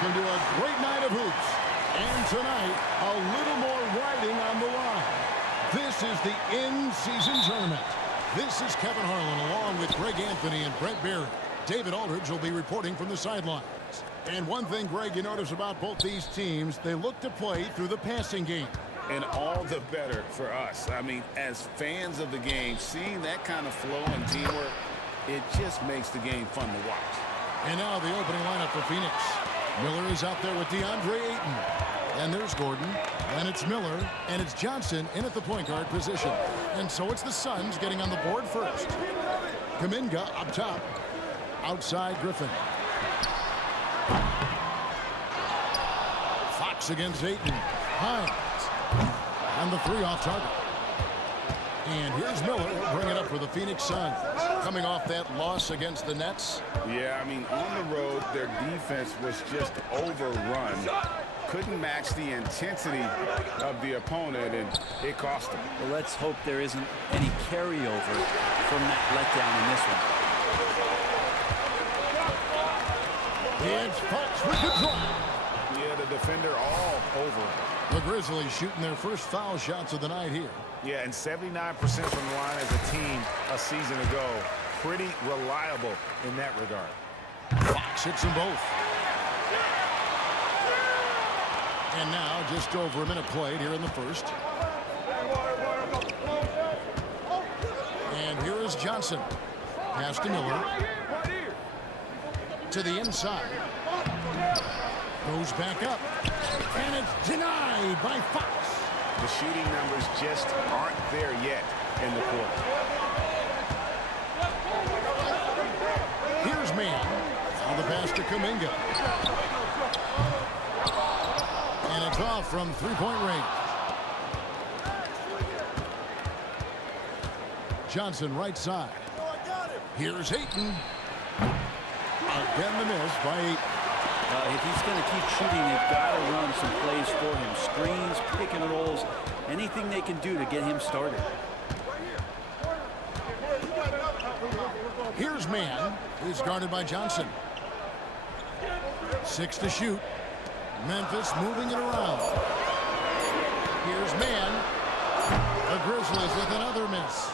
welcome to a great night of hoops. And tonight, a little more riding on the line. This is the in-season tournament. This is Kevin Harlan along with Greg Anthony and Brent Barry. David Aldridge will be reporting from the sidelines. And one thing, Greg, you notice about both these teams, they look to play through the passing game. And all the better for us. I mean, as fans of the game, seeing that kind of flow and teamwork, it just makes the game fun to watch. And now the opening lineup for Phoenix. Miller is out there with DeAndre Ayton. And there's Gordon. And it's Miller. And it's Johnson in at the point guard position. And so it's the Suns getting on the board first. Kuminga up top. Outside Griffin. Fox against Ayton. Hines. And the three off target. And here's Miller. He'll bring it up for the Phoenix Suns. Coming off that loss against the Nets. Yeah, I mean, on the road, their defense was just overrun. Couldn't match the intensity of the opponent, and it cost them. Well, let's hope there isn't any carryover from that letdown in this one. And Fox with the drive. Yeah, the defender all over him. The Grizzlies shooting their first foul shots of the night here. Yeah, and 79% from the line as a team a season ago. Pretty reliable in that regard. Fox hits them both. And now just over a minute played here in the first. And here is Johnson. Pass to Miller. To the inside. Goes back up. And it's denied by Fox. The shooting numbers just aren't there yet in the quarter. Here's Mann. On the pass to Kuminga. And it's off from three-point range. Johnson right side. Here's Ayton. Again the miss by Ayton. If he's going to keep shooting, they've got to run some plays for him. Screens, pick and rolls, anything they can do to get him started. Here's Mann. He's guarded by Johnson. 6 to shoot. Memphis moving it around. Here's Mann. The Grizzlies with another miss.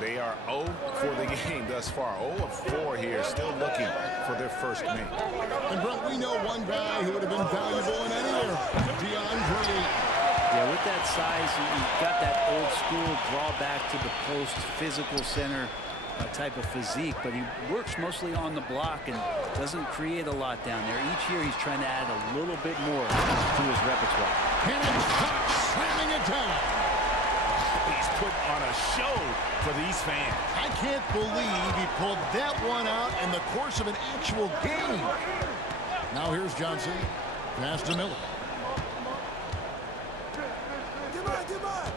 They are 0 for the game thus far. 0 of 4 here, still looking for their first make. And, Brent, we know one guy who would have been valuable in any era, DeAndre Ayton. Yeah, with that size, you've got that old school drawback to the post, physical center type of physique, but he works mostly on the block and doesn't create a lot down there. Each year he's trying to add a little bit more to his repertoire. And Fox slamming it down. He's put on a show for these fans. I can't believe he pulled that one out in the course of an actual game. Now here's Johnson. Pass to Miller.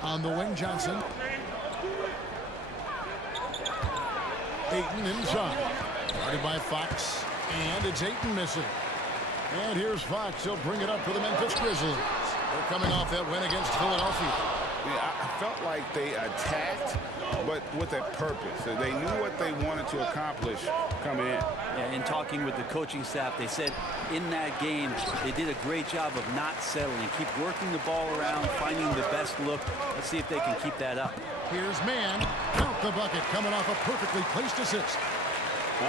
On the wing, Johnson. Ayton inside. Guarded by Fox. And it's Ayton missing. And here's Fox. He'll bring it up for the Memphis Grizzlies. They're coming off that win against Philadelphia. Yeah, I felt like they attacked, but with a purpose. They knew what they wanted to accomplish coming in. Yeah, in talking with the coaching staff, they said in that game they did a great job of not settling. Keep working the ball around, finding the best look. Let's see if they can keep that up. Here's Mann. Count the bucket, coming off a perfectly placed assist.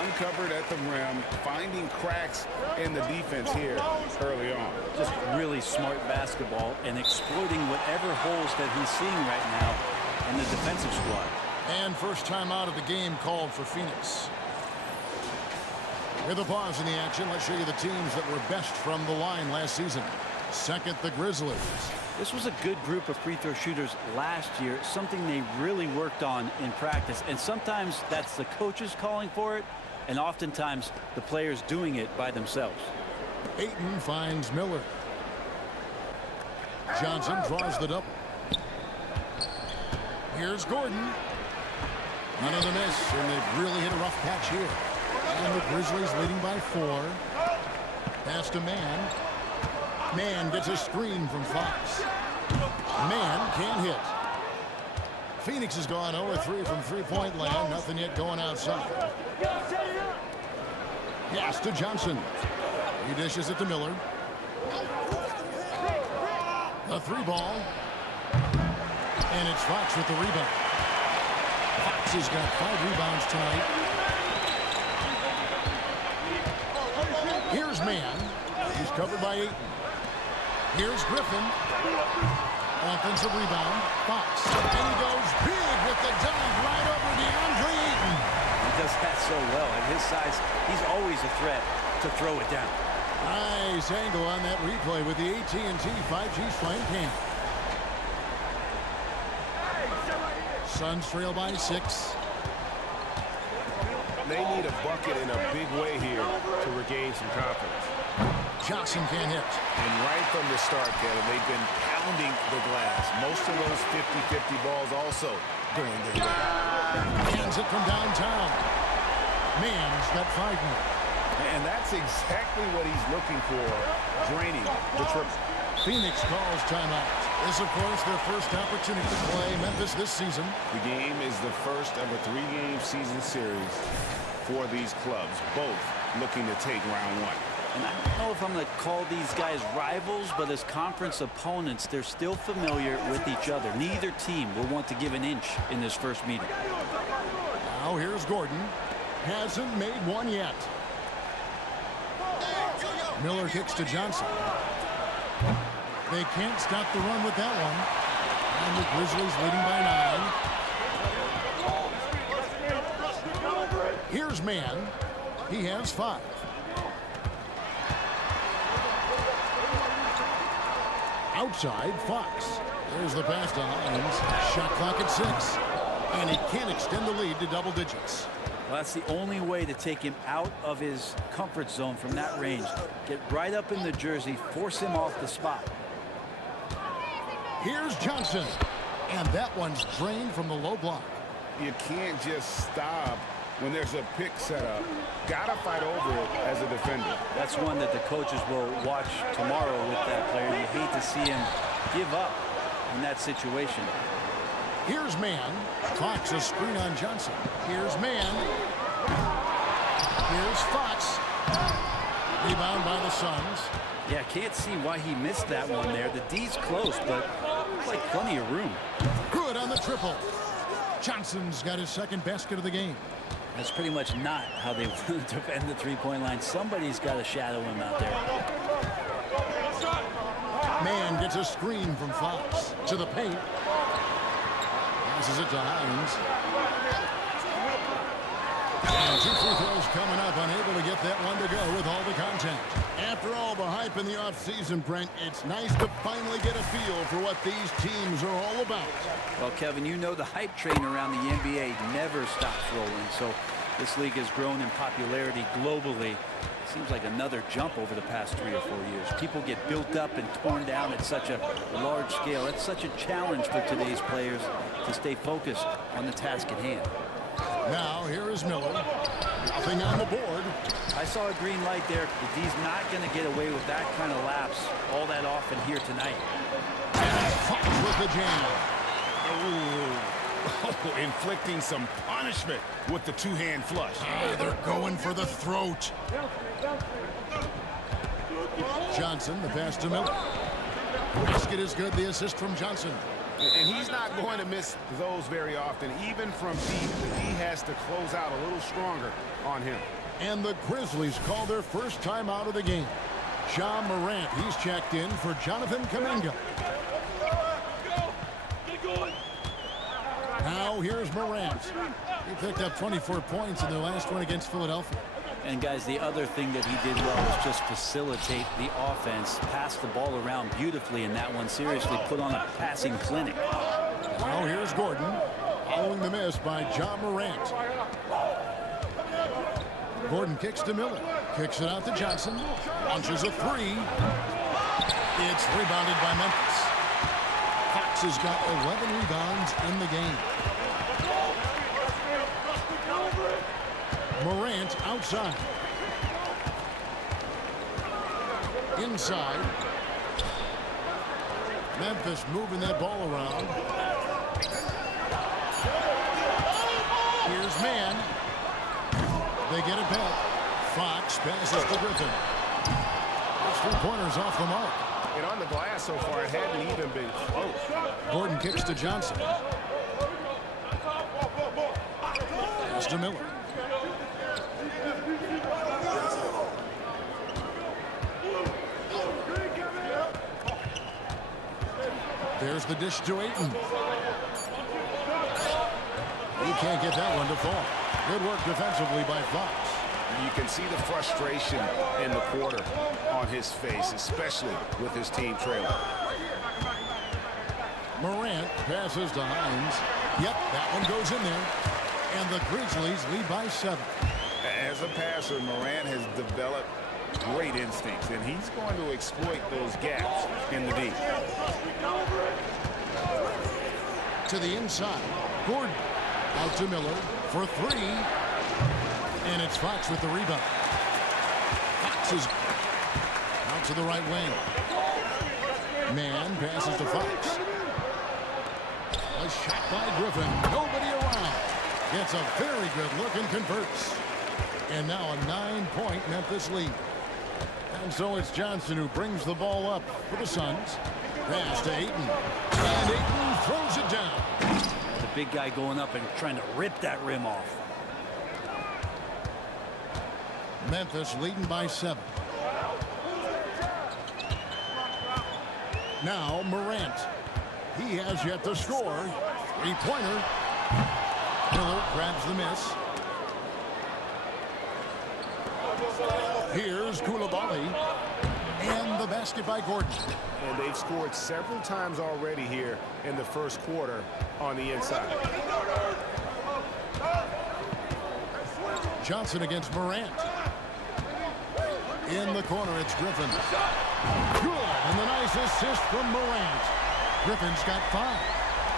Uncovered at the rim, finding cracks in the defense here early on. Just really smart basketball and exploiting whatever holes that he's seeing right now in the defensive squad. And first time out of the game called for Phoenix. With a pause in the action, let's show you the teams that were best from the line last season. Second, the Grizzlies. This was a good group of free throw shooters last year, something they really worked on in practice. And sometimes that's the coaches calling for it, and oftentimes the players doing it by themselves. Ayton finds Miller. Johnson draws the double. Here's Gordon. Another miss, and they've really hit a rough patch here. And the Grizzlies leading by 4. Pass to Mann. Mann gets a screen from Fox. Mann can't hit. Phoenix has gone 0-3 from three-point land. Nothing yet going outside. Pass to Johnson. He dishes it to Miller. A 3-ball. And it's Fox with the rebound. Fox has got 5 rebounds tonight. Here's Mann. He's covered by Ayton. Here's Griffin. Offensive rebound. Fox. And he goes big with the dive right over DeAndre Ayton. He does that so well. At his size, he's always a threat to throw it down. Nice angle on that replay with the AT&T 5G Slam Cam. Suns trail by 6. They need a bucket in a big way here to regain some confidence. Johnson can't hit. And right from the start, Kevin, they've been pounding the glass. Most of those 50-50 balls also going their way. Hands it from downtown. Mann's got 5 now. And that's exactly what he's looking for, draining the triple. Phoenix calls timeout. This, of course, their first opportunity to play Memphis this season. The game is the first of a 3-game season series for these clubs, both looking to take round 1. And I don't know if I'm going to call these guys rivals, but as conference opponents, they're still familiar with each other. Neither team will want to give an inch in this first meeting. Now here's Gordon. Hasn't made one yet. Miller kicks to Johnson. They can't stop the run with that one. And the Grizzlies leading by 9. Here's Mann. He has 5. Outside, Fox. There's the pass to Hines. Shot clock at 6. And he can't extend the lead to double digits. Well, that's the only way to take him out of his comfort zone from that range. Get right up in the jersey, force him off the spot. Here's Johnson. And that one's drained from the low block. You can't just stop when there's a pick set up. Gotta fight over it as a defender. That's one that the coaches will watch tomorrow with that player. You hate to see him give up in that situation. Here's Mann. Fox a screen on Johnson. Here's Mann. Here's Fox. Rebound by the Suns. Yeah, can't see why he missed that one there. The D's close, but looks like plenty of room. Good on the triple. Johnson's got his second basket of the game. That's pretty much not how they want to defend the three-point line. Somebody's got to shadow him out there. Mann gets a screen from Fox to the paint. Passes it to Hines. And 2 free throws coming up, unable to get that one to go with all the contact. After all the hype in the offseason, Brent, it's nice to finally get a feel for what these teams are all about. Well, Kevin, you know the hype train around the NBA never stops rolling. So this league has grown in popularity globally. It seems like another jump over the past 3 or 4 years. People get built up and torn down at such a large scale. It's such a challenge for today's players to stay focused on the task at hand. Now, here is Miller. Nothing on the board. I saw a green light there. The D's not going to get away with that kind of lapse all that often here tonight. And Fox with the jam. Oh, inflicting some punishment with the two-hand flush. They're going for the throat. Johnson, the pass to Miller. Basket is good. The assist from Johnson. And he's not going to miss those very often. Even from deep, the D has to close out a little stronger on him. And the Grizzlies call their first time out of the game. John Morant, he's checked in for Jonathan Kuminga. Now here's Morant. He picked up 24 points in their last one against Philadelphia. And guys, the other thing that he did well was just facilitate the offense, pass the ball around beautifully in that one. Seriously, put on a passing clinic. Now here's Gordon, following the miss by John Morant. Gordon kicks to Miller, kicks it out to Johnson, launches a 3. It's rebounded by Memphis. Fox has got 11 rebounds in the game. Morant outside. Inside. Memphis moving that ball around. Here's Mann. They get it back. Fox passes to Griffin. It's Three-pointers off the mark. And on the glass so far, it hadn't even been close. Gordon kicks to Johnson. Pass to Miller. There's the dish to Ayton. He can't get that one to fall. Good work defensively by Fox. You can see the frustration in the quarter on his face, especially with his team trailing. Morant passes to Hines. Yep, that one goes in there. And the Grizzlies lead by 7. As a passer, Morant has developed great instincts, and he's going to exploit those gaps in the D. To the inside. Gordon out to Miller for 3. And it's Fox with the rebound. Fox is out to the right wing. Man passes to Fox. A shot by Griffin. Nobody around. Gets a very good look and converts. And now a 9-point Memphis lead. And so it's Johnson who brings the ball up for the Suns. Pass to Ayton. And Ayton throws it down. The big guy going up and trying to rip that rim off. Memphis leading by 7. Now Morant. He has yet to score. Three-pointer. Miller grabs the miss. Here's Koulibaly. And the basket by Gordon. And they've scored several times already here in the first quarter on the inside. Johnson against Morant. In the corner, it's Griffin. Good, and the nice assist from Morant. Griffin's got 5.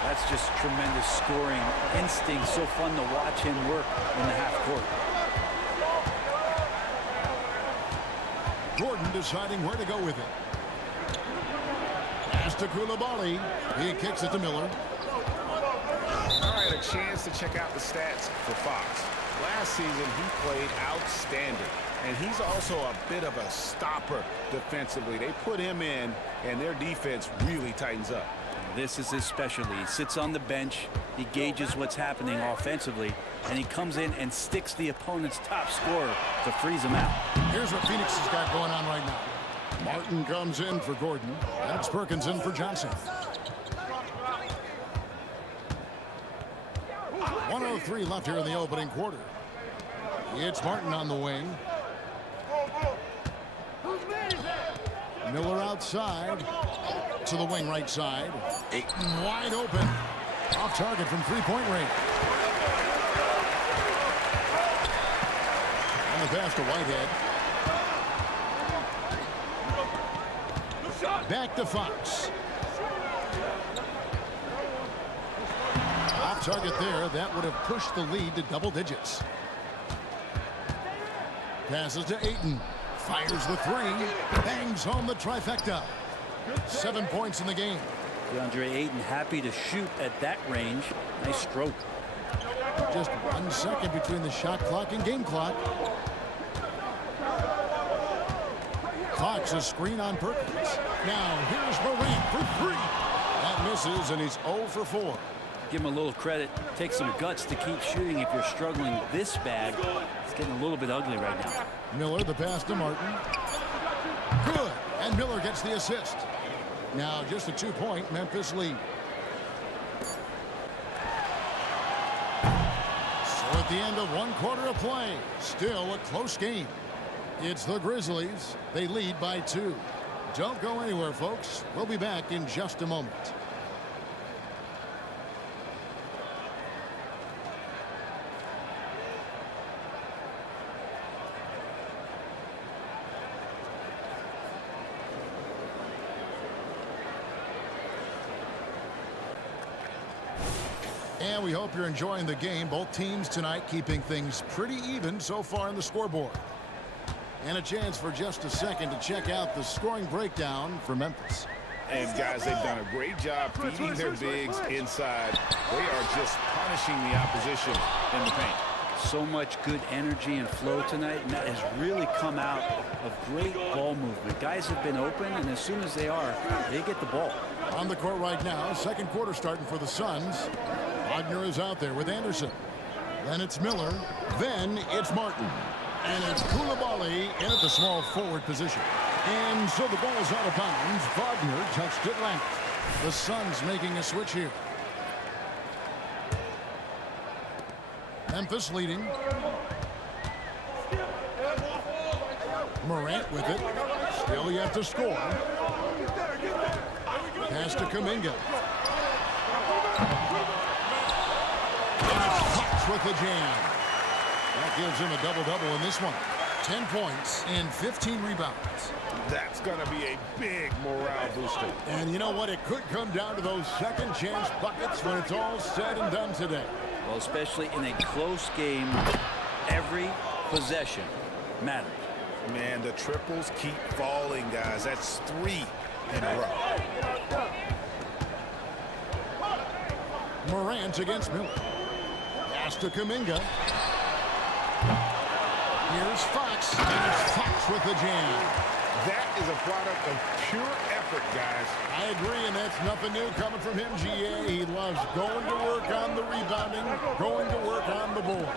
That's just tremendous scoring instinct. So fun to watch him work in the half court. Gordon deciding where to go with it. Pass to Koulibaly. He kicks it to Miller. All right, a chance to check out the stats for Fox. Last season, he played outstanding. And he's also a bit of a stopper defensively. They put him in, and their defense really tightens up. This is his specialty. He sits on the bench, he gauges what's happening offensively, and he comes in and sticks the opponent's top scorer to freeze him out. Here's what Phoenix has got going on right now. Martin comes in for Gordon. That's Perkins in for Johnson. 1:03 left here in the opening quarter. It's Martin on the wing. Miller outside to the wing right side. Ayton wide open. Off target from three-point range. And the pass to Whitehead. Back to Fox. Off target there. That would have pushed the lead to double digits. Passes to Ayton. Fires the 3. Bangs home the trifecta. 7 points in the game. DeAndre Ayton happy to shoot at that range. Nice stroke. Just 1 second between the shot clock and game clock. Fox a screen on Perkins. Now here's Morant for 3. That misses, and he's 0 for 4. Give him a little credit. Take some guts to keep shooting if you're struggling this bad. It's getting a little bit ugly right now. Miller the pass to Martin. Good, and Miller gets the assist. Now just a 2-point Memphis lead. So at the end of 1 quarter of play, still a close game. It's the Grizzlies. They lead by 2. Don't go anywhere, folks. We'll be back in just a moment. And we hope you're enjoying the game. Both teams tonight keeping things pretty even so far on the scoreboard. And a chance for just a second to check out the scoring breakdown for Memphis. And guys, they've done a great job feeding their bigs inside. They are just punishing the opposition in the paint. So much good energy and flow tonight, and that has really come out of great ball movement. Guys have been open, and as soon as they are, they get the ball. On the court right now, second quarter starting for the Suns. Wagner is out there with Anderson. Then it's Miller. Then it's Martin. And it's Koulibaly in at the small forward position. And so the ball is out of bounds. Wagner touched it last. The Suns making a switch here. Memphis leading. Morant with it. Still yet to score. Pass to Kuminga. And it's Fox with the jam. That gives him a double-double in this one. 10 points and 15 rebounds. That's going to be a big morale booster. And you know what? It could come down to those second chance buckets when it's all said and done today. Well, especially in a close game, every possession matters. Man, the triples keep falling, guys. That's 3 in a row. Morant against Miller. Pass to Kuminga. Here's Fox, and it's Fox with the jam. That is a product of pure effort, guys. I agree, and that's nothing new coming from him, GA. He loves going to work on the rebounding, going to work on the board.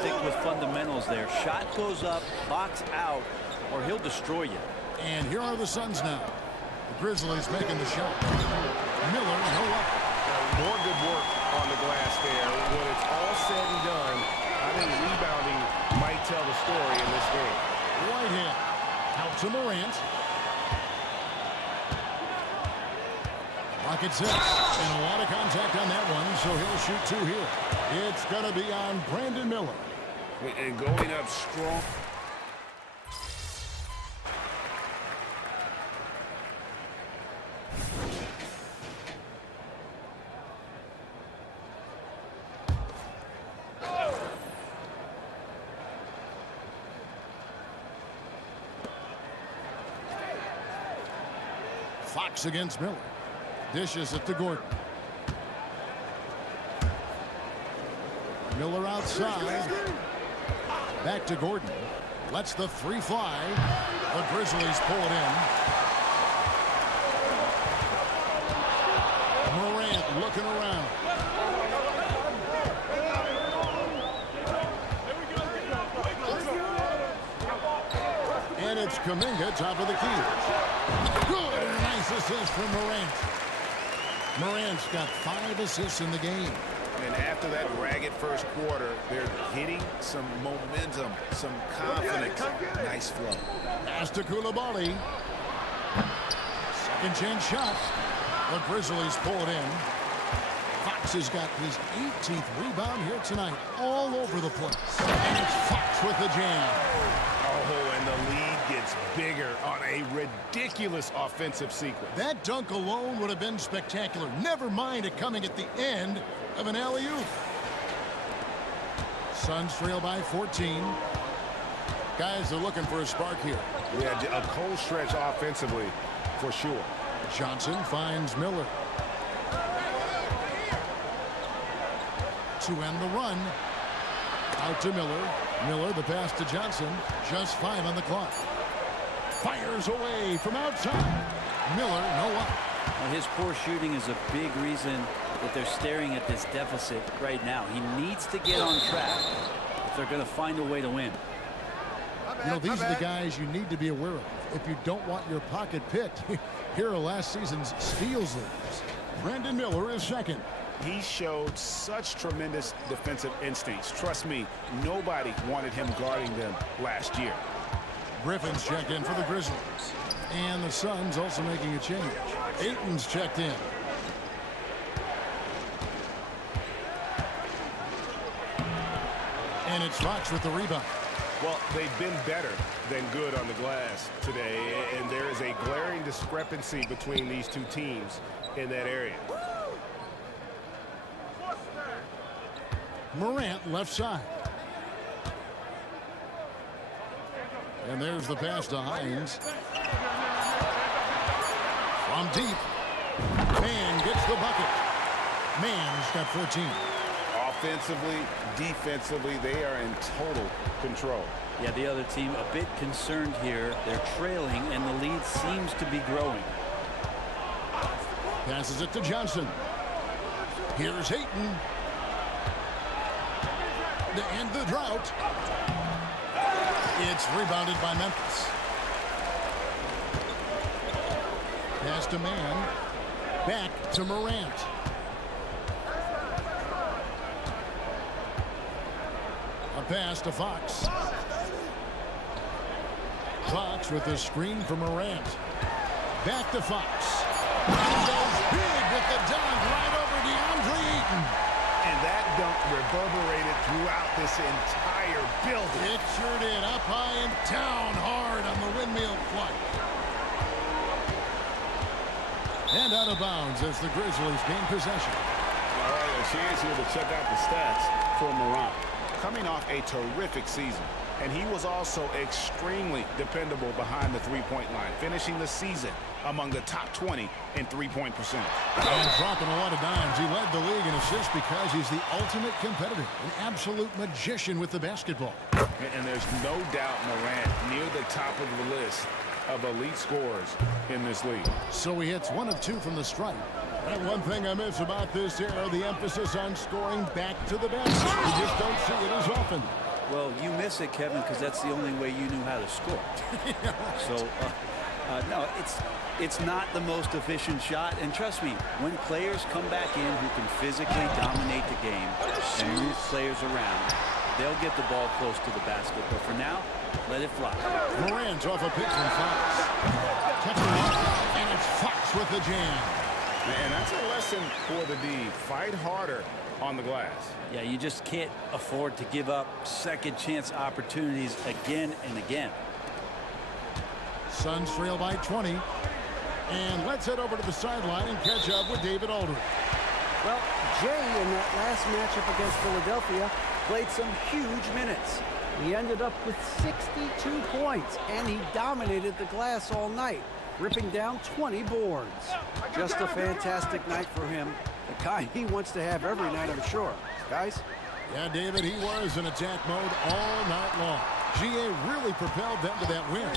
Stick with fundamentals there. Shot goes up, box out, or he'll destroy you. And here are the Suns now. The Grizzlies making the shot. Miller, no up. More good work on the glass there. When it's all said and done, I think rebounding might tell the story in this game. Right hand. Out to Morant. Rocket 6. And a lot of contact on that one, so he'll shoot 2 here. It's going to be on Brandon Miller. And going up strong. Fox against Miller. Dishes it to Gordon. Miller outside. Back to Gordon. Lets the 3 fly. The Grizzlies pull it in. Morant looking around. And it's Kuminga, top of the key. Good, and a nice assist from Morant. Morant's got 5 assists in the game. And after that ragged first quarter, they're hitting some momentum, some confidence. Nice flow. Pass to Koulibaly. Second chance shot. The Grizzlies pull it in. Fox has got his 18th rebound here tonight. All over the place. And it's Fox with the jam. Oh, and the lead gets bigger on a ridiculous offensive sequence. That dunk alone would have been spectacular. Never mind it coming at the end of an alley-oop. Suns trail by 14. Guys are looking for a spark here. Yeah, a cold stretch offensively for sure. Johnson finds Miller. To end the run. Out to Miller. Miller, the pass to Johnson. Just 5 on the clock. Fires away from outside. Miller, no up. Well, his poor shooting is a big reason that they're staring at this deficit right now. He needs to get on track if they're going to find a way to win. You know, these are the guys you need to be aware of. If you don't want your pocket picked, here are last season's steals leaders. Brandon Miller is second. He showed such tremendous defensive instincts. Trust me, nobody wanted him guarding them last year. Griffin's checked in for the Grizzlies. And the Suns also making a change. Ayton's checked in. And it's Fox with the rebound. Well, they've been better than good on the glass today, and there is a glaring discrepancy between these two teams in that area. Morant left side. And there's the pass to Hines. From deep. Mann gets the bucket. Mann's got 14. offensively, defensively, they are in total control. Yeah, the other team a bit concerned here. They're trailing, and the lead seems to be growing. Passes it to Johnson. Here's Hayton. To end the drought. It's rebounded by Memphis. Pass to Man. Back to Morant. A pass to Fox. Fox with the screen for Morant. Back to Fox. He goes big with the dunk right over DeAndre Ayton. And that dunk reverberated throughout this entire building. It sure did. Up high and down hard on the windmill flight. And out of bounds as the Grizzlies gain possession. All right, a chance here to check out the stats for Morant. Coming off a terrific season, and he was also extremely dependable behind the three-point line, finishing the season among the top 20 in three-point percentage. And dropping a lot of dimes. He led the league in assists because he's the ultimate competitor, an absolute magician with the basketball. And there's no doubt Morant near the top of the list of elite scorers in this league. So he hits 1 of 2 from the stripe. And one thing I miss about this era, the emphasis on scoring back to the basket. You just don't see it as often. Well, you miss it, Kevin, because that's the only way you knew how to score. So, no, it's not the most efficient shot. And trust me, when players come back in who can physically dominate the game and move players around, they'll get the ball close to the basket. But for now, let it fly. Morant's off a pick from Fox. And it's Fox with the jam. And that's a lesson for the D. Fight harder on the glass. Yeah, you just can't afford to give up second chance opportunities again and again. Suns trail by 20. And let's head over to the sideline and catch up with David Aldridge. Well, Jay in that last matchup against Philadelphia played some huge minutes. He ended up with 62 points, and he dominated the glass all night, ripping down 20 boards. Just a fantastic night for him, the kind he wants to have every night, I'm sure. Guys? Yeah, David, he was in attack mode all night long. GA really propelled them to that win.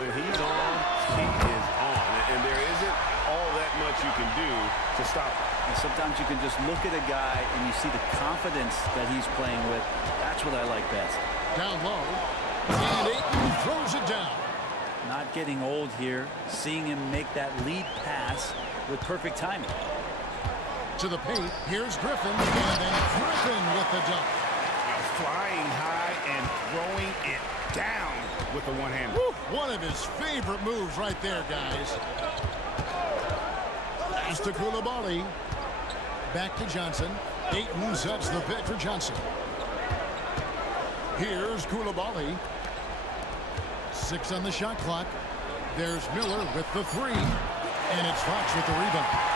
When he's on, he is on. And there isn't all that much you can do to stop him. And sometimes you can just look at a guy and you see the confidence that he's playing with. That's what I like best. Down low. And Ayton throws it down. Not getting old here. Seeing him make that lead pass with perfect timing. To the paint. Here's Griffin. And then Griffin with the dunk. Flying high and throwing it down with the one-hander. One of his favorite moves right there, guys. Pass to Koulibaly. Back to Johnson. Ayton sets the pick for Johnson. Here's Koulibaly. 6 on the shot clock. There's Miller with the 3. And it's Fox with the rebound.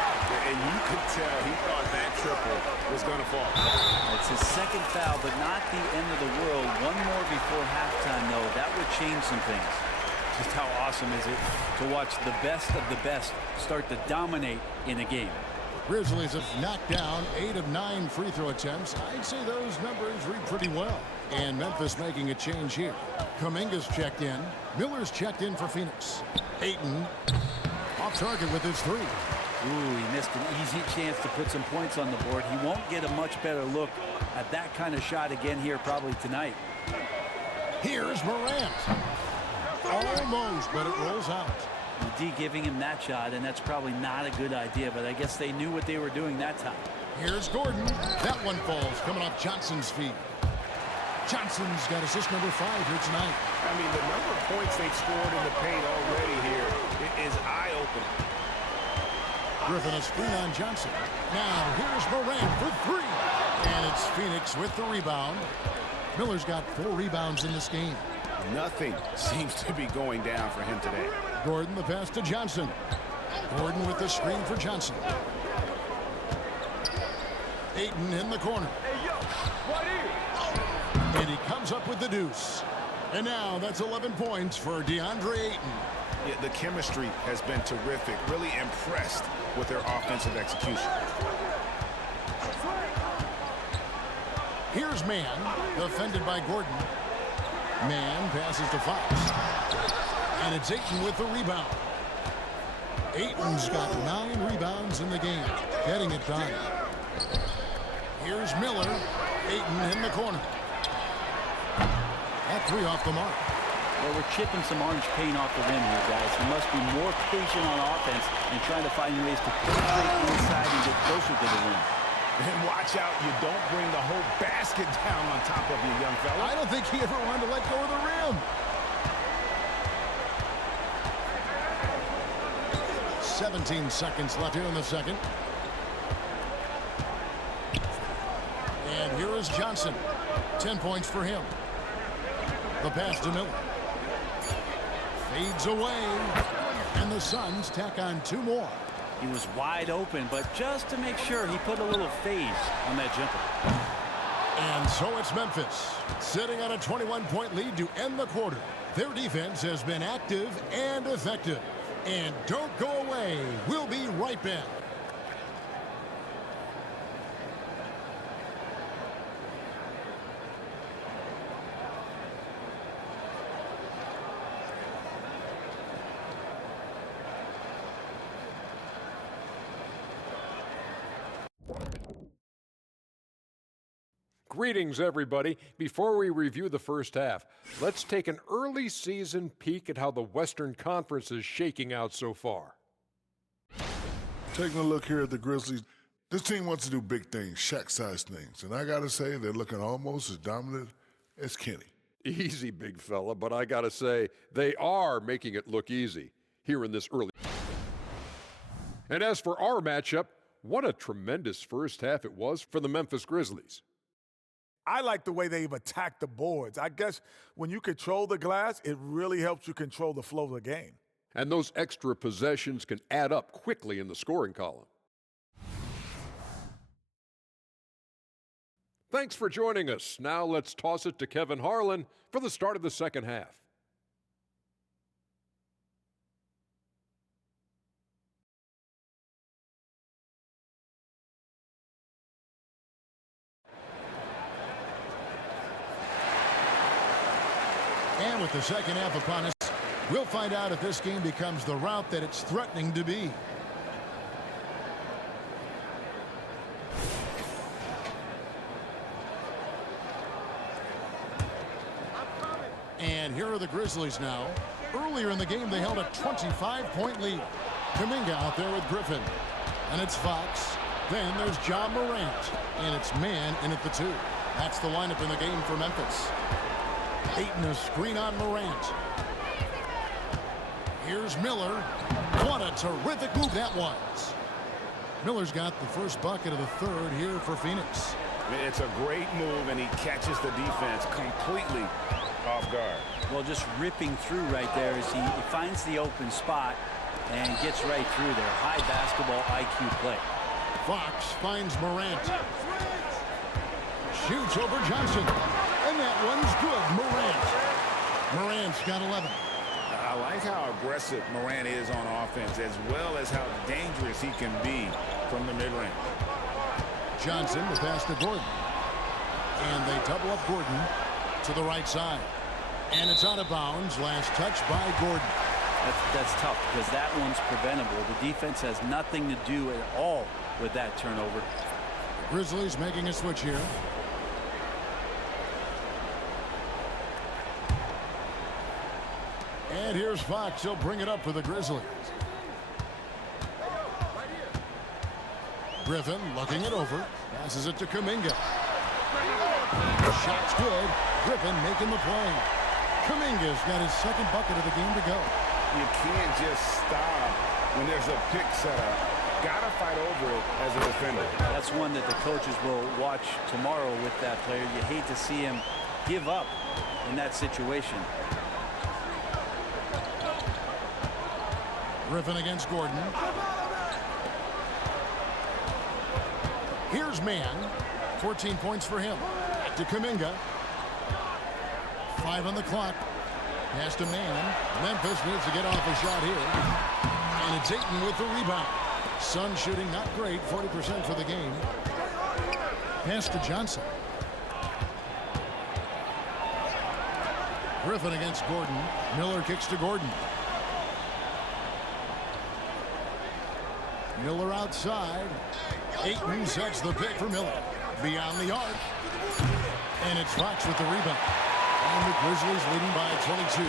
And you could tell he thought that triple was going to fall. It's his second foul, but not the end of the world. One more before halftime, though. That would change some things. Just how awesome is it to watch the best of the best start to dominate in a game. Grizzlies have knocked down 8 of 9 free throw attempts. I'd say those numbers read pretty well. And Memphis making a change here. Kuminga's checked in. Miller's checked in for Phoenix. Ayton off target with his 3. Ooh, he missed an easy chance to put some points on the board. He won't get a much better look at that kind of shot again here probably tonight. Here's Morant. Almost, but it rolls out. The D giving him that shot, and that's probably not a good idea, but I guess they knew what they were doing that time. Here's Gordon. That one falls, coming off Johnson's feet. Johnson's got assist number 5 here tonight. I mean, the number of points they've scored in the paint already here is eye-opening. Griffin a screen on Johnson. Now here's Morant for 3. And it's Phoenix with the rebound. Miller's got 4 rebounds in this game. Nothing seems to be going down for him today. Gordon the pass to Johnson. Gordon with the screen for Johnson. Ayton in the corner. And he comes up with the deuce. And now that's 11 points for DeAndre Ayton. Yeah, the chemistry has been terrific. Really impressed with their offensive execution. Here's Mann, defended by Gordon. Mann passes to Fox. And it's Ayton with the rebound. Ayton's got 9 rebounds in the game, getting it done. Here's Miller. Ayton in the corner. That 3 off the mark. Well, we're chipping some orange paint off the rim here, guys. He must be more patient on offense and trying to find ways to penetrate inside and get closer to the rim. And watch out, you don't bring the whole basket down on top of you, young fella. I don't think he ever wanted to let go of the rim. 17 seconds left here in the second. And here is Johnson. 10 points for him. The pass to Miller. Fades away. And the Suns tack on 2 more. He was wide open, but just to make sure, he put a little fade on that jumper. And so it's Memphis, sitting on a 21-point lead to end the quarter. Their defense has been active and effective. And don't go away. We'll be right back. Greetings, everybody. Before we review the first half, let's take an early season peek at how the Western Conference is shaking out so far. Taking a look here at the Grizzlies, this team wants to do big things, Shaq-sized things, and I got to say they're looking almost as dominant as Kenny. Easy, big fella, but I got to say they are making it look easy here in this early. And as for our matchup, what a tremendous first half it was for the Memphis Grizzlies. I like the way they've attacked the boards. I guess when you control the glass, it really helps you control the flow of the game. And those extra possessions can add up quickly in the scoring column. Thanks for joining us. Now let's toss it to Kevin Harlan for the start of the second half. And with the second half upon us, we'll find out if this game becomes the route that it's threatening to be. And here are the Grizzlies now. Earlier in the game, they held a 25-point lead. Kuminga out there with Griffin. And it's Fox. Then there's John Morant. And it's Mann in at the 2. That's the lineup in the game for Memphis. Ayton a screen on Morant. Here's Miller. What a terrific move that was. Miller's got the first bucket of the third here for Phoenix. It's a great move, and he catches the defense completely off guard. Well, just ripping through right there as he finds the open spot and gets right through there. High basketball IQ play. Fox finds Morant. Shoots over Johnson. And that one's good. Morant's got 11. I like how aggressive Morant is on offense, as well as how dangerous he can be from the mid-range. Johnson will pass to Gordon. And they double up Gordon to the right side. And it's out of bounds. Last touch by Gordon. That's tough because that one's preventable. The defense has nothing to do at all with that turnover. Grizzlies making a switch here. And here's Fox. He'll bring it up for the Grizzlies. Griffin looking it over. Passes it to Kuminga. Shot's good. Griffin making the play. Kuminga's got his second bucket of the game to go. You can't just stop when there's a pick setup. Got to fight over it as a defender. That's one that the coaches will watch tomorrow with that player. You hate to see him give up in that situation. Griffin against Gordon. Here's Mann. 14 points for him. Back to Kuminga. 5 on the clock. Pass to Mann. Memphis needs to get off a shot here. And it's Ayton with the rebound. Sun shooting not great. 40% for the game. Pass to Johnson. Griffin against Gordon. Miller kicks to Gordon. Miller outside. Ayton sets the pick for Miller. Beyond the arc. And it's Fox with the rebound. And the Grizzlies leading by 22.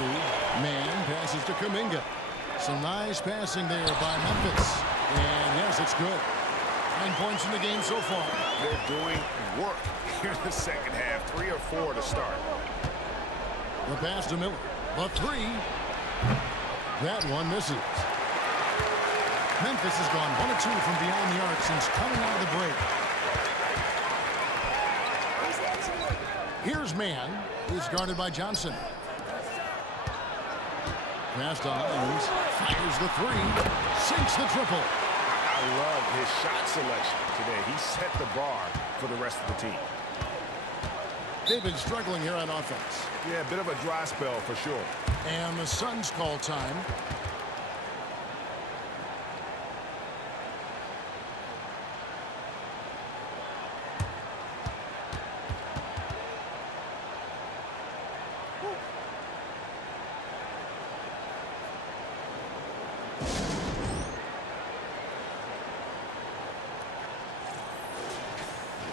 Man passes to Kuminga. Some nice passing there by Memphis. And yes, it's good. 9 points in the game so far. They're doing work here in the second half. 3 or 4 to start. The pass to Miller. The three. That one misses. Memphis has gone 1 of 2 from beyond the arc since coming out of the break. Here's Man. He's guarded by Johnson. Pass to Hines. Fires the three. Sinks the triple. I love his shot selection today. He set the bar for the rest of the team. They've been struggling here on offense. Yeah, a bit of a dry spell for sure. And the Suns call time.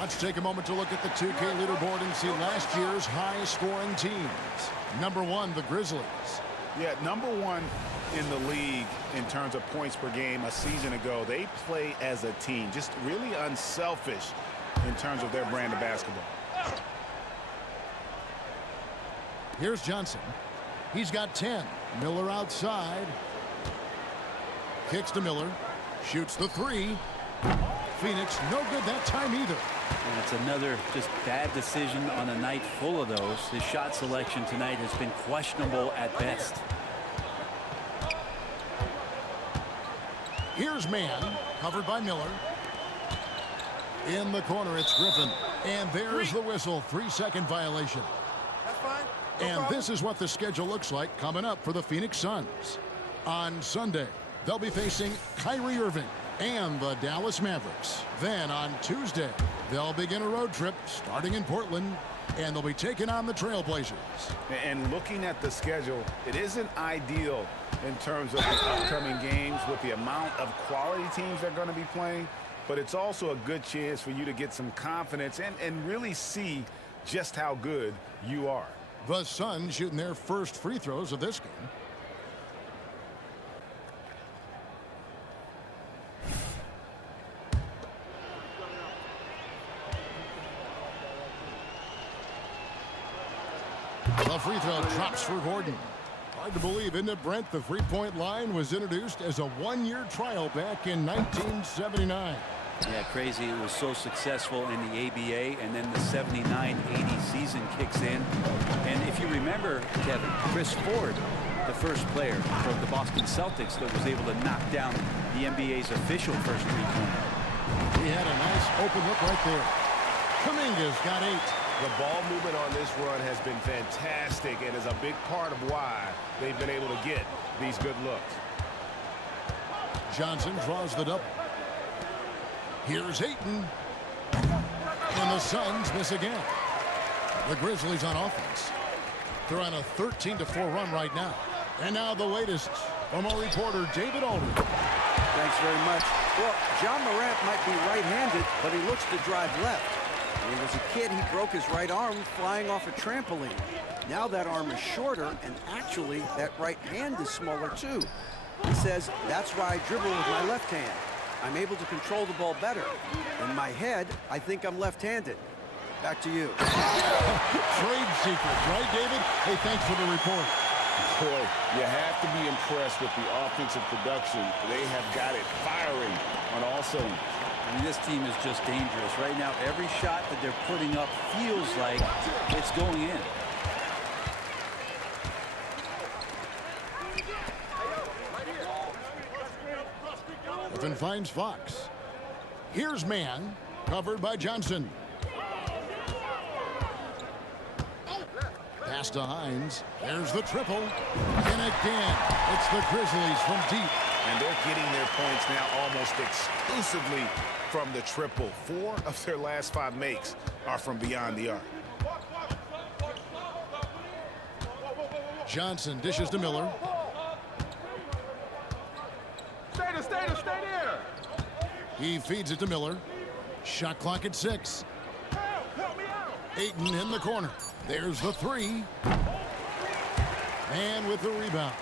Let's take a moment to look at the 2K leaderboard and see last year's high-scoring teams. Number 1, the Grizzlies. Yeah, number 1 in the league in terms of points per game a season ago. They play as a team, just really unselfish in terms of their brand of basketball. Here's Johnson. He's got 10. Miller outside. Kicks to Miller. Shoots the three. Phoenix, no good that time either. And it's another just bad decision on a night full of those. His shot selection tonight has been questionable at best. Here's Man, covered by Miller. In the corner, it's Griffin. And there's the whistle, 3-second violation. That's fine. And this is what the schedule looks like coming up for the Phoenix Suns. On Sunday, they'll be facing Kyrie Irving and the Dallas Mavericks. Then on Tuesday, they'll begin a road trip starting in Portland, and they'll be taking on the Trailblazers. And looking at the schedule, it isn't ideal in terms of the upcoming games with the amount of quality teams they're going to be playing, but it's also a good chance for you to get some confidence and really see just how good you are. The Suns shooting their first free throws of this game. The free throw drops for Gordon. Hard to believe, isn't it, Brent? The three-point line was introduced as a one-year trial back in 1979. Yeah, crazy. It was so successful in the ABA, and then the 79-80 season kicks in. And if you remember, Kevin, Chris Ford, the first player from the Boston Celtics that was able to knock down the NBA's official first three-pointer. He had a nice open look right there. Kuminga's got 8. The ball movement on this run has been fantastic and is a big part of why they've been able to get these good looks. Johnson draws the double. Here's Ayton. And the Suns miss again. The Grizzlies on offense. They're on a 13-4 run right now. And now the latest from our reporter, David Aldridge. Thanks very much. Well, John Morant might be right-handed, but he looks to drive left. When he was a kid, he broke his right arm flying off a trampoline. Now that arm is shorter, and actually, that right hand is smaller too. He says, that's why I dribble with my left hand. I'm able to control the ball better. In my head, I think I'm left-handed. Back to you. Trade secrets, right, David? Hey, thanks for the report. Boy, you have to be impressed with the offensive production. They have got it firing on all cylinders. I mean, this team is just dangerous. Right now, every shot that they're putting up feels like it's going in. Griffin finds Fox. Here's Man, covered by Johnson. Pass to Hines. There's the triple. And again, it's the Grizzlies from deep. And they're getting their points now almost exclusively from the triple. 4 of their last 5 makes are from beyond the arc. Johnson dishes to Miller. Stay there. He feeds it to Miller. Shot clock at 6. Ayton in the corner. There's the 3. And with the rebound.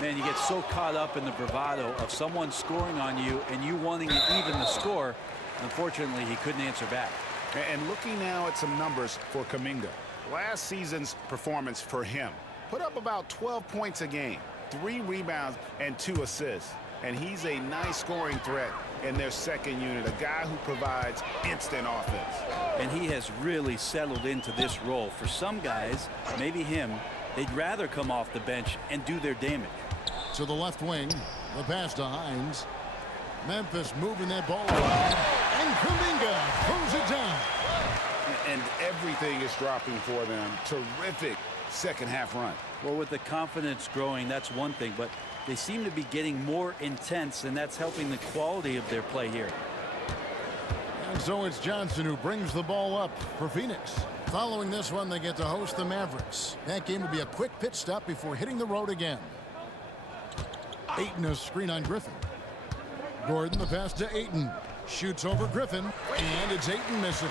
Man, you get so caught up in the bravado of someone scoring on you and you wanting to even the score. Unfortunately, he couldn't answer back. And looking now at some numbers for Kuminga. Last season's performance for him. Put up about 12 points a game, 3 rebounds, and 2 assists. And he's a nice scoring threat in their second unit, a guy who provides instant offense. And he has really settled into this role. For some guys, maybe him, they'd rather come off the bench and do their damage. To the left wing, the pass to Hines. Memphis moving that ball around. And Kuminga throws it down. And everything is dropping for them. Terrific second half run. Well, with the confidence growing, that's one thing, but they seem to be getting more intense, and that's helping the quality of their play here. And so it's Johnson who brings the ball up for Phoenix. Following this one, they get to host the Mavericks. That game will be a quick pit stop before hitting the road again. Ayton, a screen on Griffin. Gordon, the pass to Ayton. Shoots over Griffin, and it's Ayton missing.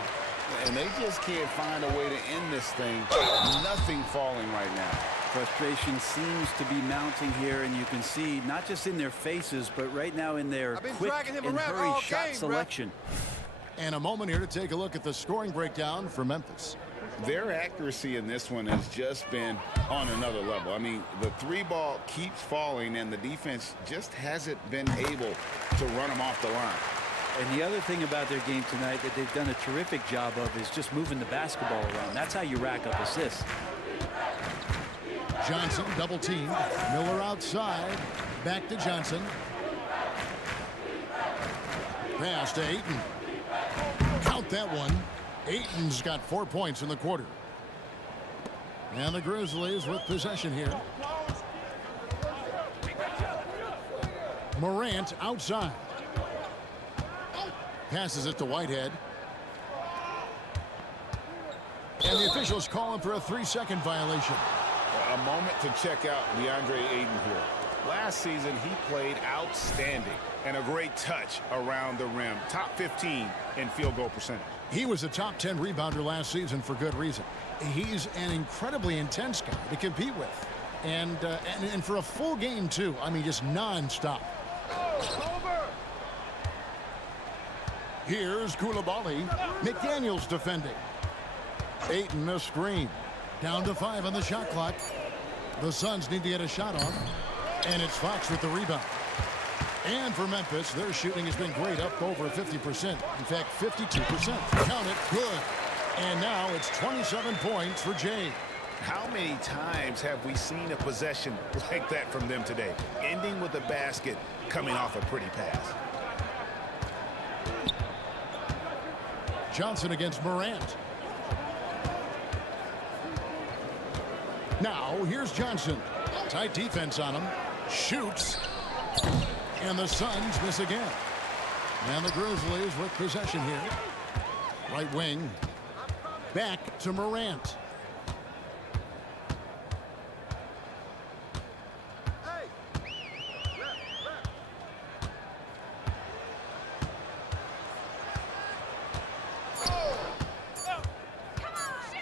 And they just can't find a way to end this thing. Nothing falling right now. Frustration seems to be mounting here, and you can see not just in their faces, but right now in their quick and hurry shot selection. And a moment here to take a look at the scoring breakdown for Memphis. Their accuracy in this one has just been on another level. I mean, the 3-ball keeps falling, and the defense just hasn't been able to run them off the line. And the other thing about their game tonight that they've done a terrific job of is just moving the basketball around. That's how you rack up assists. Johnson double teamed. Miller outside. Back to Johnson. Pass to Ayton. Count that one. Ayton's got 4 points in the quarter. And the Grizzlies with possession here. Morant outside. Passes it to Whitehead. And the officials calling for a 3-second violation. A moment to check out DeAndre Ayton here. Last season, he played outstanding and a great touch around the rim. Top 15 in field goal percentage. He was a top 10 rebounder last season for good reason. He's an incredibly intense guy to compete with. And for a full game, too. I mean, just nonstop. Here's Koulibaly. McDaniels defending. Ayton a screen. Down to 5 on the shot clock. The Suns need to get a shot off. And it's Fox with the rebound. And for Memphis, their shooting has been great, up over 50%. In fact, 52%. Count it, good. And now it's 27 points for Jay. How many times have we seen a possession like that from them today? Ending with a basket, coming off a pretty pass. Johnson against Morant. Now, here's Johnson. Tight defense on him. Shoots. And the Suns miss again. And the Grizzlies with possession here. Right wing. Back to Morant.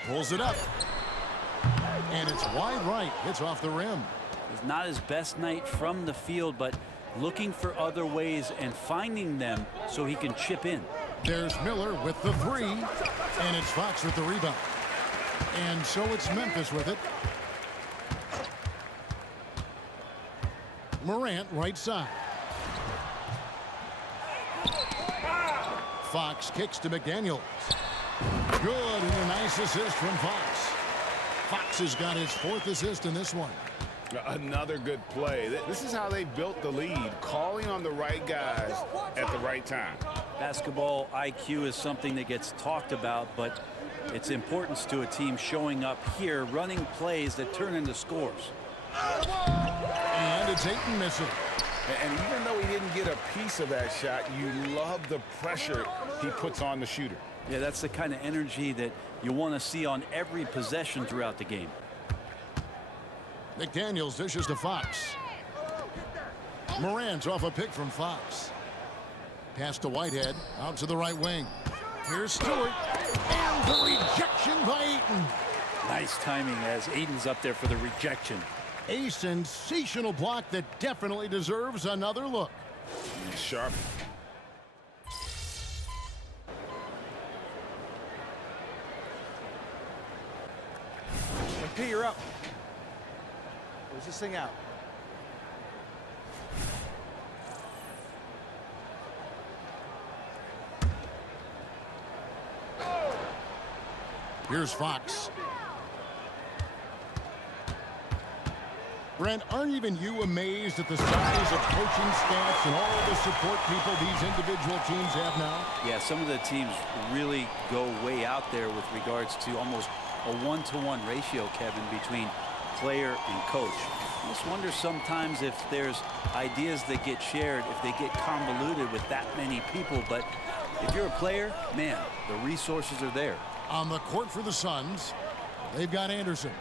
Pulls it up. And it's wide right. Hits off the rim. It's not his best night from the field, but looking for other ways and finding them so he can chip in. There's Miller with the 3. And it's Fox with the rebound. And so it's Memphis with it. Morant right side. Fox kicks to McDaniels. Good, and a nice assist from Fox. Fox has got his 4th assist in this one. Another good play. This is how they built the lead, calling on the right guys at the right time. Basketball IQ is something that gets talked about, but its importance to a team showing up here, running plays that turn into scores. And it's Ayton missing. And even though he didn't get a piece of that shot, you love the pressure he puts on the shooter. Yeah, that's the kind of energy that you want to see on every possession throughout the game. McDaniels dishes to Fox. Morant's off a pick from Fox. Pass to Whitehead, out to the right wing. Here's Stewart, and the rejection by Ayton. Nice timing as Aiden's up there for the rejection. A sensational block that definitely deserves another look. Sharp. P, you're up. Where's this thing out? Here's Fox. Brent, aren't even you amazed at the size of coaching staffs and all the support people these individual teams have now? Yeah, some of the teams really go way out there with regards to almost a one-to-one ratio, Kevin, between player and coach. I just wonder sometimes if there's ideas that get shared, if they get convoluted with that many people. But if you're a player, man, the resources are there. On the court for the Suns, they've got Anderson.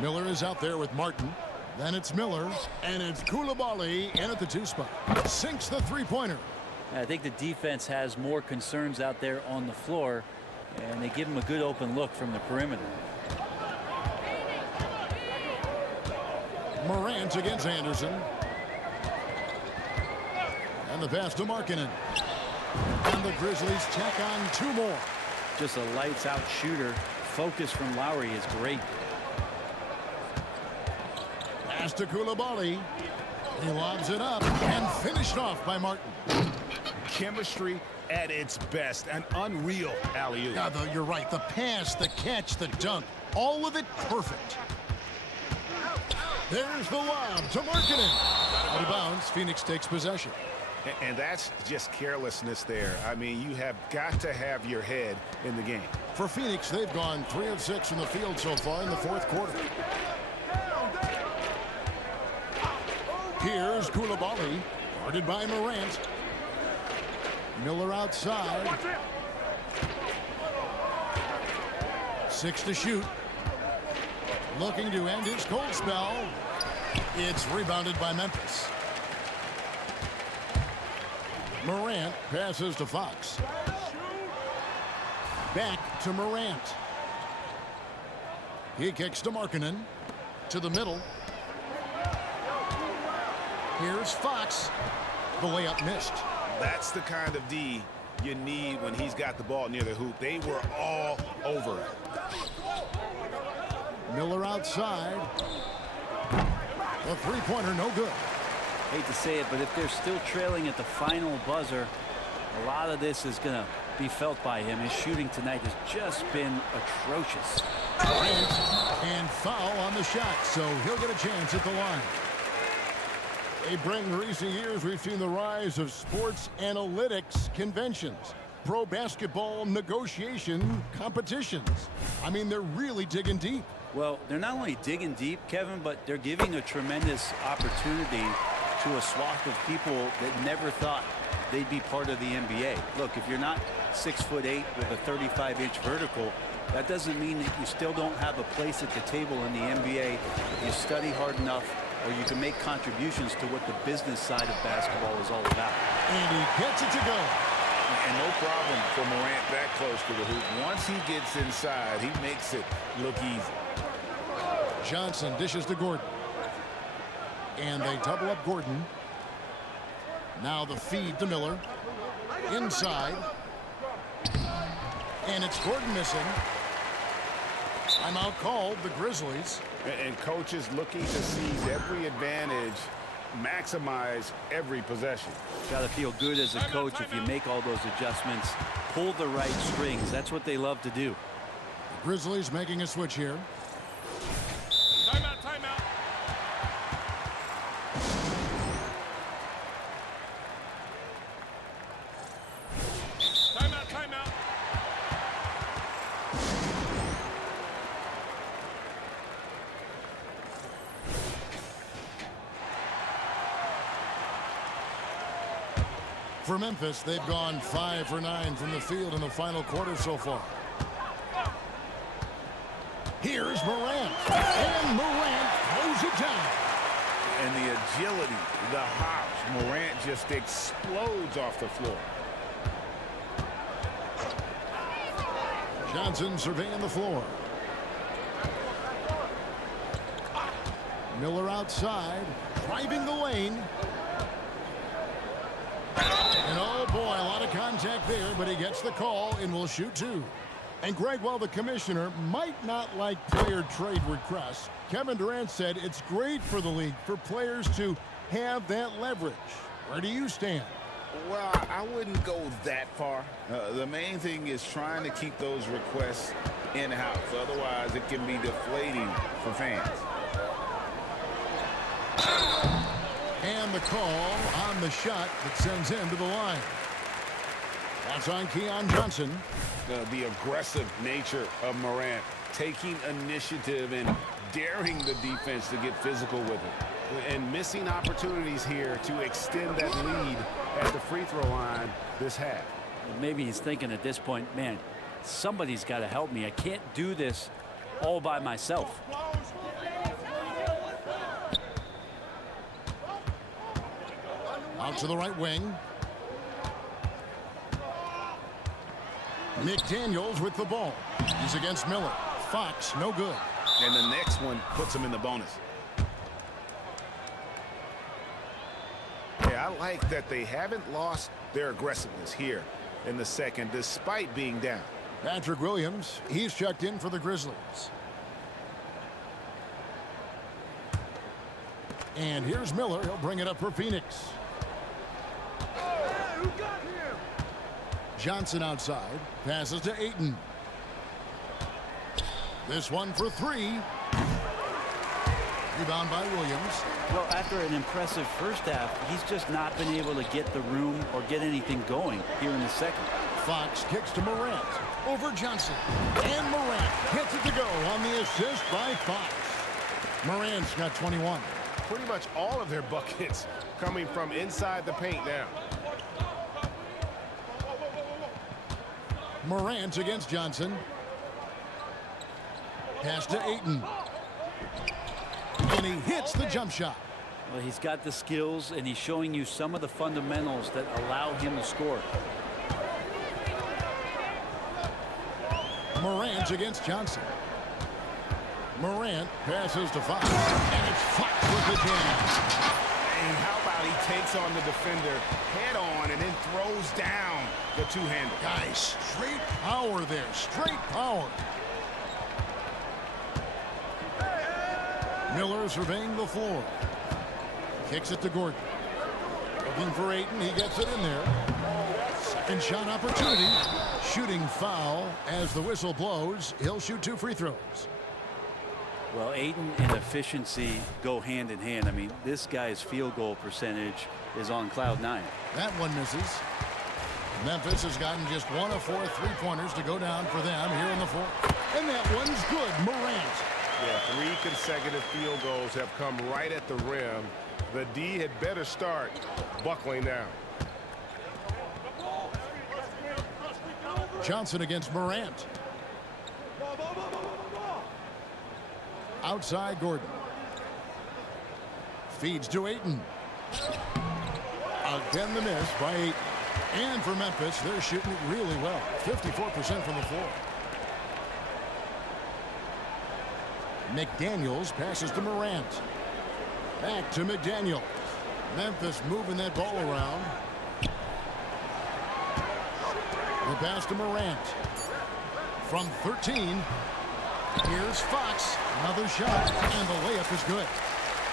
Miller is out there with Martin. Then it's Miller, and it's Koulibaly in at the 2 spot. Sinks the three-pointer. I think the defense has more concerns out there on the floor, and they give him a good open look from the perimeter. Morant against Anderson. And the pass to Markkanen. And the Grizzlies tack on 2 more. Just a lights-out shooter. Focus from Lowry is great. Pass to Koulibaly. He lobs it up and finished off by Martin. Chemistry at its best. An unreal alley-oop. Yeah, though, you're right. The pass, the catch, the dunk, all of it perfect. There's the lob to Markkanen. Out of bounds, Phoenix takes possession. And that's just carelessness there. I mean, you have got to have your head in the game. For Phoenix, they've gone 3 of 6 from the field so far in the 4th quarter. Here's Koulibaly, guarded by Morant. Miller outside. 6 to shoot. Looking to end his cold spell. It's rebounded by Memphis. Morant passes to Fox. Back to Morant. He kicks to Markkanen. To the middle. Here's Fox. The layup missed. That's the kind of D you need when he's got the ball near the hoop. They were all over it. Miller outside. The three-pointer no good. Hate to say it, but if they're still trailing at the final buzzer, a lot of this is going to be felt by him. His shooting tonight has just been atrocious. And foul on the shot, so he'll get a chance at the line. Hey, Brent, in recent years, we've seen the rise of sports analytics conventions, pro basketball negotiation competitions. I mean, they're really digging deep. Well, they're not only digging deep, Kevin, but they're giving a tremendous opportunity to a swath of people that never thought they'd be part of the NBA. Look, if you're not 6'8" with a 35-inch vertical, that doesn't mean that you still don't have a place at the table in the NBA if you study hard enough, or you can make contributions to what the business side of basketball is all about. And he gets it to go. And no problem for Morant that close to the hoop. Once he gets inside, he makes it look easy. Johnson dishes to Gordon. And they double up Gordon. Now the feed to Miller. Inside. And it's Gordon missing. Timeout called, the Grizzlies. And coaches looking to seize every advantage, maximize every possession. Got to feel good as a coach if you make all those adjustments, pull the right strings. That's what they love to do. The Grizzlies making a switch here. Timeout, timeout. Timeout, timeout. For Memphis, they've gone 5 for 9 from the field in the final quarter so far. Here's Morant. And Morant throws it down. And the agility, the hops, Morant just explodes off the floor. Johnson surveying the floor. Miller outside, driving the lane. And oh boy, a lot of contact there, but he gets the call and will shoot two. And Greg, while the commissioner might not like player trade requests, Kevin Durant said it's great for the league for players to have that leverage. Where do you stand? Well, I wouldn't go that far. The main thing is trying to keep those requests in-house. Otherwise, it can be deflating for fans. And the call on the shot that sends him to the line. That's on Keon Johnson. The aggressive nature of Morant, taking initiative and daring the defense to get physical with it. And missing opportunities here to extend that lead at the free throw line this half. Maybe he's thinking at this point, man, somebody's got to help me. I can't do this all by myself. Out to the right wing. McDaniels with the ball. He's against Miller. Fox, no good. And the next one puts him in the bonus. Yeah, I like that they haven't lost their aggressiveness here in the second, despite being down. Patrick Williams, he's checked in for the Grizzlies. And here's Miller. He'll bring it up for Phoenix. Johnson outside. Passes to Ayton. This one for three. Rebound by Williams. Well, after an impressive first half, he's just not been able to get the room or get anything going here in the second. Fox kicks to Morant. Over Johnson. And Morant gets it to go on the assist by Fox. Morant's got 21. Pretty much all of their buckets coming from inside the paint now. Morant against Johnson. Pass to Ayton. And he hits the jump shot. Well, he's got the skills, and he's showing you some of the fundamentals that allow him to score. Morant against Johnson. Morant passes to Fox. And it's Fox with the jam. And how about he takes on the defender head on and then throws down the two-hander. Guys, straight power there. Straight power. Miller surveying the floor. Kicks it to Gordon. Looking for Ayton. He gets it in there. Second shot opportunity. Shooting foul as the whistle blows. He'll shoot two free throws. Well, Ayton and efficiency go hand in hand. I mean, this guy's field goal percentage is on cloud 9. That one misses. Memphis has gotten just 1 of 4 three-pointers to go down for them here in the fourth. And that one's good. Morant. Yeah, 3 consecutive field goals have come right at the rim. The D had better start buckling down. Johnson against Morant. Outside Gordon. Feeds to Ayton. Again the miss by Ayton. And for Memphis, they're shooting it really well. 54% from the floor. McDaniels passes to Morant. Back to McDaniels. Memphis moving that ball around. The pass to Morant. From 13. Here's Fox. Another shot. And the layup is good.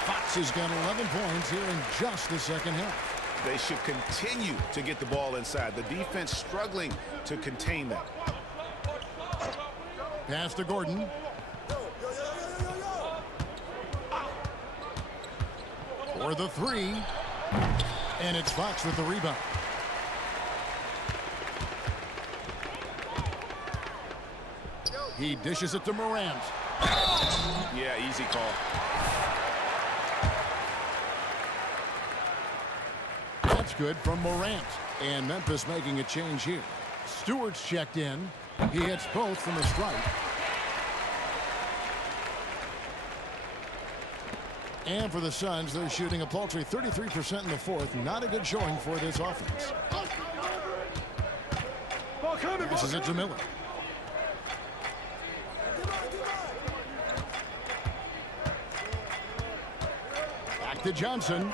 Fox has got 11 points here in just the second half. They should continue to get the ball inside. The defense struggling to contain them. Pass to Gordon. For the three. And it's Fox with the rebound. He dishes it to Morant. Yeah, easy call. That's good from Morant. And Memphis making a change here. Stewart's checked in. He hits both from a strike. And for the Suns, they're shooting a paltry 33% in the fourth. Not a good showing for this offense. This is it to Miller. Back to Johnson.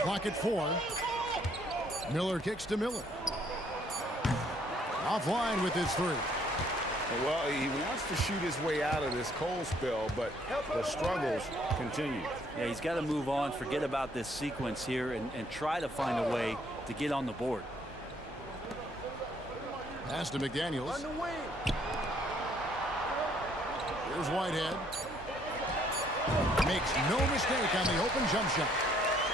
Clock at 4. Miller kicks to Miller. Offline with his 3. Well, he wants to shoot his way out of this cold spell, but the struggles continue. Yeah, he's got to move on, forget about this sequence here, and try to find a way to get on the board. Pass to McDaniels. Here's Whitehead. Makes no mistake on the open jump shot.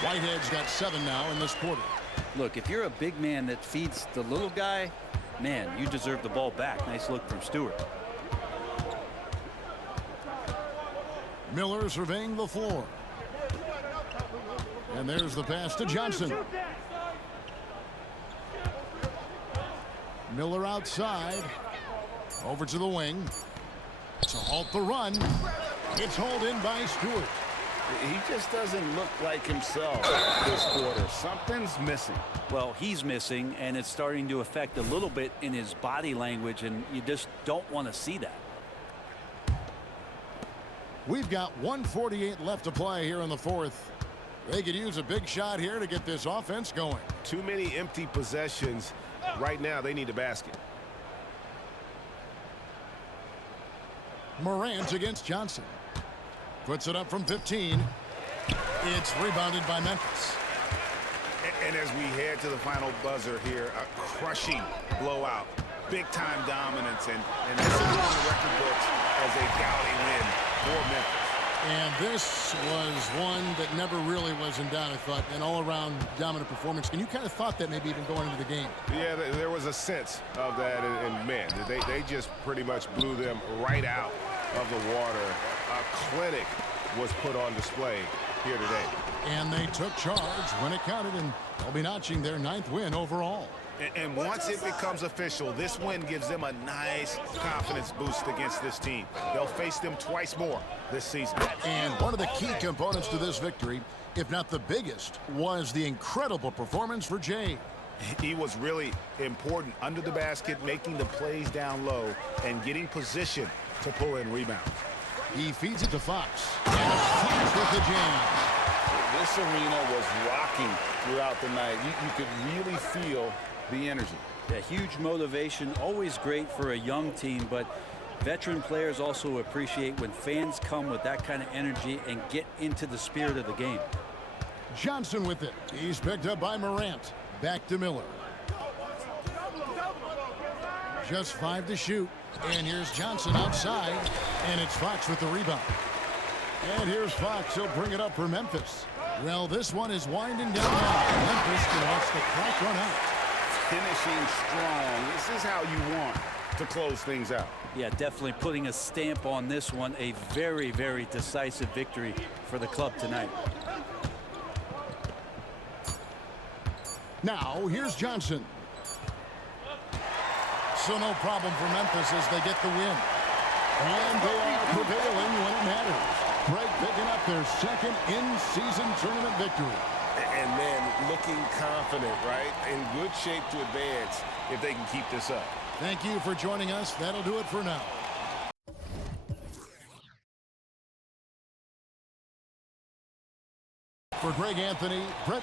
Whitehead's got 7 now in this quarter. Look, if you're a big man that feeds the little guy, man, you deserve the ball back. Nice look from Stewart. Miller surveying the floor. And there's the pass to Johnson. Miller outside. Over to the wing. To halt the run. It's hauled in by Stewart. He just doesn't look like himself this quarter. Something's missing. Well, he's missing, and it's starting to affect a little bit in his body language, and you just don't want to see that. We've got 1:48 left to play here in the fourth. They could use a big shot here to get this offense going. Too many empty possessions. Right now, they need a basket. Morant against Johnson. Puts it up from 15. It's rebounded by Memphis. And as we head to the final buzzer here, a crushing blowout, big-time dominance, and this is on the record books as a gaudy win for Memphis. And this was one that never really was in doubt, I thought, an all-around dominant performance. And you kind of thought that maybe even going into the game. Yeah, there was a sense of that, and man, they just pretty much blew them right out of the water. A clinic was put on display here today. And they took charge when it counted, and they'll be notching their 9th win overall. And once it becomes official, this win gives them a nice confidence boost against this team. They'll face them twice more this season. And one of the key components to this victory, if not the biggest, was the incredible performance for Jay. He was really important under the basket, making the plays down low and getting position to pull in rebounds. He feeds it to Fox. And Fox with the jam. This arena was rocking throughout the night. You could really feel the energy. Yeah, huge motivation, always great for a young team, but veteran players also appreciate when fans come with that kind of energy and get into the spirit of the game. Johnson with it. He's picked up by Morant. Back to Miller. Just 5 to shoot. And here's Johnson outside. And it's Fox with the rebound. And here's Fox. He'll bring it up for Memphis. Well, this one is winding down now. Memphis can watch the clock run out. Finishing strong. This is how you want to close things out. Yeah, definitely putting a stamp on this one. A very, very decisive victory for the club tonight. Now, here's Johnson. So no problem for Memphis as they get the win. And they are prevailing when it matters. Greg picking up their 2nd in-season tournament victory. And man, looking confident, right? In good shape to advance if they can keep this up. Thank you for joining us. That'll do it for now. For Greg Anthony, Brett